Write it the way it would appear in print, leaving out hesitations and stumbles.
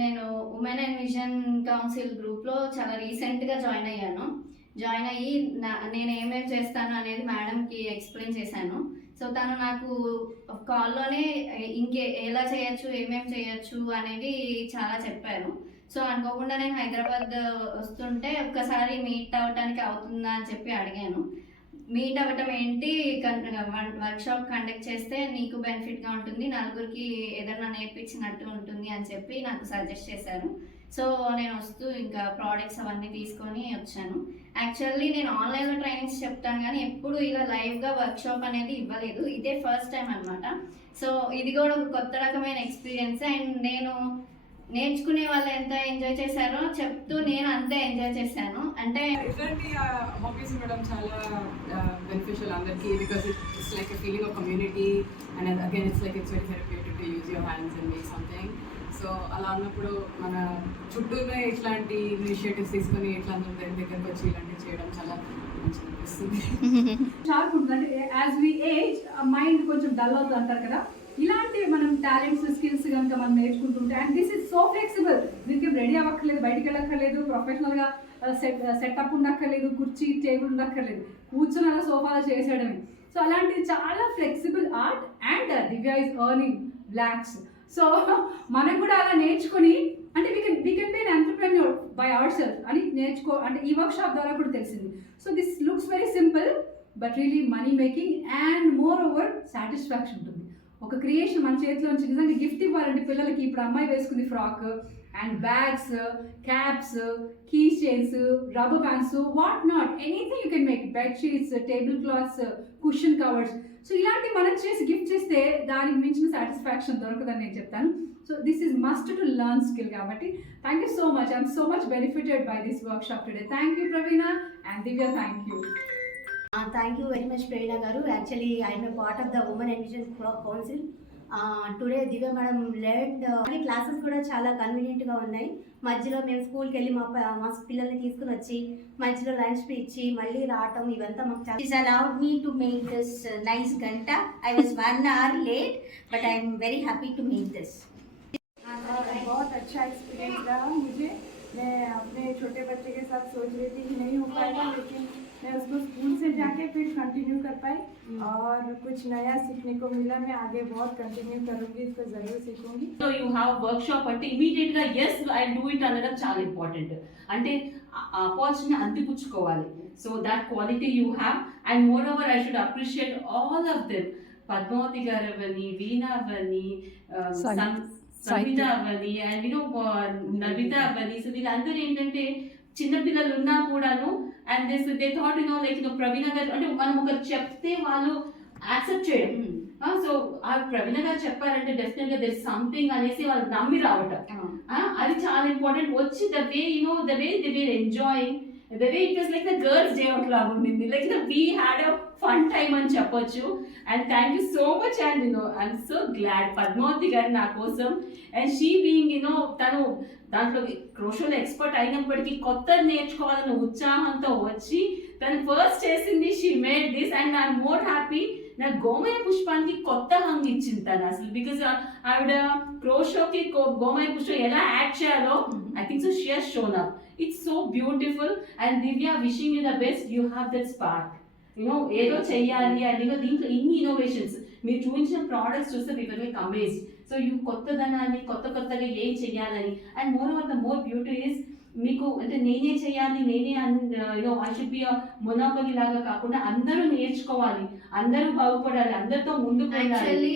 నేను women and vision council గ్రూప్లో చాలా రీసెంట్గా జాయిన్ అయ్యాను. జాయిన్ అయ్యి నేను ఏమేమి చేస్తాను అనేది మేడంకి ఎక్స్ప్లెయిన్ చేశాను. సో తను నాకు కాల్లోనే ఎలా చేయొచ్చు, ఏమేమి చేయొచ్చు అనేది చాలా చెప్పారు. సో అనుకోకుండా నేను హైదరాబాద్ వస్తుంటే ఒక్కసారి మీట్ అవ్వటానికి అవుతుందా అని చెప్పి అడిగాను. మీట్ అవ్వటం ఏంటి, వర్క్షాప్ కండక్ట్ చేస్తే నీకు బెనిఫిట్గా ఉంటుంది, నలుగురికి ఏదైనా నేర్పించినట్టు ఉంటుంది అని చెప్పి నాకు సజెస్ట్ చేశారు. సో నేను వస్తూ ఇంకా ప్రోడక్ట్స్ అవన్నీ తీసుకొని వచ్చాను. యాక్చువల్లీ నేను ఆన్లైన్లో ట్రైనింగ్స్ చెప్తాను కానీ ఎప్పుడు ఇలా లైవ్గా వర్క్షాప్ అనేది ఇవ్వలేదు. ఇదే ఫస్ట్ టైం అనమాట. సో ఇది కూడా ఒక కొత్త రకమైన ఎక్స్పీరియన్స్. అండ్ నేను నేర్చుకునే వాళ్ళు ఎంత ఎంజాయ్ చేశారో చెప్తూ నేను అంతే ఎంజాయ్ చేశాను. అంటే ఇట్లాంటి హాబీస్ ఉండడం చాలా బెనిఫిషియల్ అందరికీ, because it's like a feeling of community and again it's like it's very therapeutic to use your hands and make something. So అలా అన్నప్పుడు మన చుట్టూనే ఇట్లాంటి ఇనిషియేటివ్స్ తీసుకొని ఇట్లా దగ్గరకు వచ్చి ఇలాంటివి చేయడం చాలా మంచిగా అనిపిస్తుంది. షార్ప్ ఉంటుంది. అంటే యాజ్ వి ఏజ్ మైండ్ కొంచెం డల్ అవుతుంది అంటారు కదా, ఇలాంటి మనం టాలెంట్స్ స్కిల్స్ కనుక మనం నేర్చుకుంటుంటే, and this is so flexible. దీనికి రెడీ అవ్వక్కర్లేదు, బయటికి వెళ్ళక్కర్లేదు, ప్రొఫెషనల్గా సెటప్ ఉండక్కర్లేదు, కుర్చీ టేబుల్ ఉండక్కర్లేదు, కూర్చొని అలా సోఫాలో చేసేయడమే. సో అలాంటిది చాలా flexible art. And Divya is earning lakhs. So మనం కూడా అలా నేర్చుకుని, అంటే we can be an entrepreneur by our self అని అంటే ఈ వర్క్ షాప్ ద్వారా కూడా తెలిసింది. So this looks very simple but really money making and more over satisfaction ఉంటుంది. ఒక క్రియేషన్ మన చేతిలోంచి నిజంగా గిఫ్ట్ ఇవ్వాలంటే పిల్లలకి, ఇప్పుడు అమ్మాయి వేసుకుంది frock and bags, caps, key chains, rubber bands, what not, anything you can make. Bedsheets, table cloths, cushion covers. So ఇలాంటి మనం చేసి గిఫ్ట్ చేస్తే దానికి మించిన సాటిస్ఫాక్షన్ దొరకదని నేను చెప్తాను. So this is must to learn skill. కాబట్టి thank you so much. I'm so much benefited by this workshop today. Thank you Praveena and Divya. Thank you. Thank you very much, Prerna Garu. Actually, I am a part of the Women and Vision Council. Today, Divya Madam led classes కూడా చాలా కన్వీనియంట్గా ఉన్నాయి. మధ్యలో మేము స్కూల్కి వెళ్ళి మా పిల్లల్ని తీసుకుని వచ్చి మధ్యలో లంచ్ ఇచ్చి మళ్ళీ రావటం ఇవంతా మాకు చాలా. She's allowed me to make this nice ganta. I was 1 hour late, but I am very happy to make this. बहुत अच्छा एक्सपीरियंस रहा मुझे. मैं अपने छोटे बच्चे के साथ सोच रही थी कि नहीं हो पाएगा, लेकिन मैं उसको स्कूल से जाके फिर कंटिन्यू कर पाई और कुछ नया सीखने को मिला. मैं आगे बहुत कंटिन्यू करूँगी, इसको ज़रूर सीखूंगी. So you have workshop అంటే ఇమీడియట్ గా ఎస్ ఐ డూ ఇట్ అనడం చాలా ఇంపార్టెంట్. అంటే ఆపర్చునిటీ అందిపుచ్చుకోవాలి. So that quality you have and moreover I should appreciate all of them. Padmavathi గారు అవని, వీణా అవని, సంహిత అవని అండ్ నవిత అవని. సో వీళ్ళందరూ ఏంటంటే చిన్నపిల్లలు ఉన్నా కూడాను and they thought like Praveena గారు అంటే మనం ఒకరు చెప్తే వాళ్ళు యాక్సెప్ట్ చేయడం. సో ఆ ప్రవీణ గారు చెప్పారంటే డెఫినెట్ గా దెర్ సంథింగ్ అనేసి వాళ్ళు నమ్మి రావటం, అది చాలా ఇంపార్టెంట్. వచ్చి the way they were enjoying, the way it was like the girls day out లాగా ఉండింది. Like we had a fun time అని చెప్పొచ్చు. And thank you so much. And I'm so glad Padmavathi గారు నా కోసం అండ్ షీ బీయింగ్ తను దాంట్లో క్రోషోలో expert అయినప్పటికీ కొత్త నేర్చుకోవాలన్న ఉత్సాహంతో వచ్చి తను ఫస్ట్ చేసింది. She made this and I'm more happy. నా గోమయ పుష్పానికి కొత్త హంగ్ ఇచ్చింది తను అసలు. బికాస్ ఆవిడ క్రోషోకి గోమయ పుష్పం ఎలా యాడ్ చేయాలో I think so she has shown up. It's so beautiful. And Divya, wishing you the best. You have that spark. ఏదో చెయ్యాలి అండ్ దీంట్లో ఇన్ని ఇన్నోవేషన్స్ మీరు చూపించిన ప్రోడక్ట్స్ చూస్తే people will amazed. So you కొత్తదనాన్ని కొత్తగా ఏం చెయ్యాలని and moreover the more beauty is మీకు అంటే నేనే చెయ్యాలి, నేనే ఐ షుడ్ బి మొనోపలి లాగా కాకుండా అందరూ నేర్చుకోవాలి, అందరూ బాగుపడాలి, అందరితో ముందుకు వెళ్ళాలి.